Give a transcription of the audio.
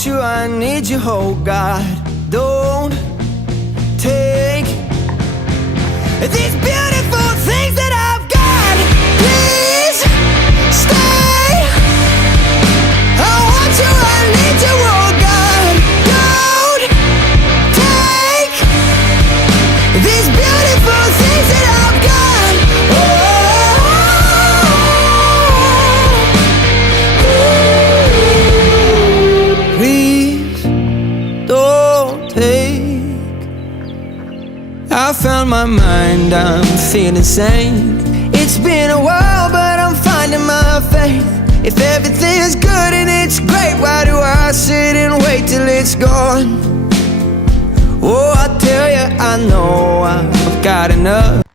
want you, I need you, oh God. Don't take these beautiful things that I've got. Please stay. I want you, I need you, oh God. Don't take these beautiful things that I've got. Please don't take. I found my mind, I'm feeling sane. It's been a while, but I'm finding my faith. If everything's good and it's great, why do I sit and wait till it's gone? Oh, I tell you, I know I've got enough.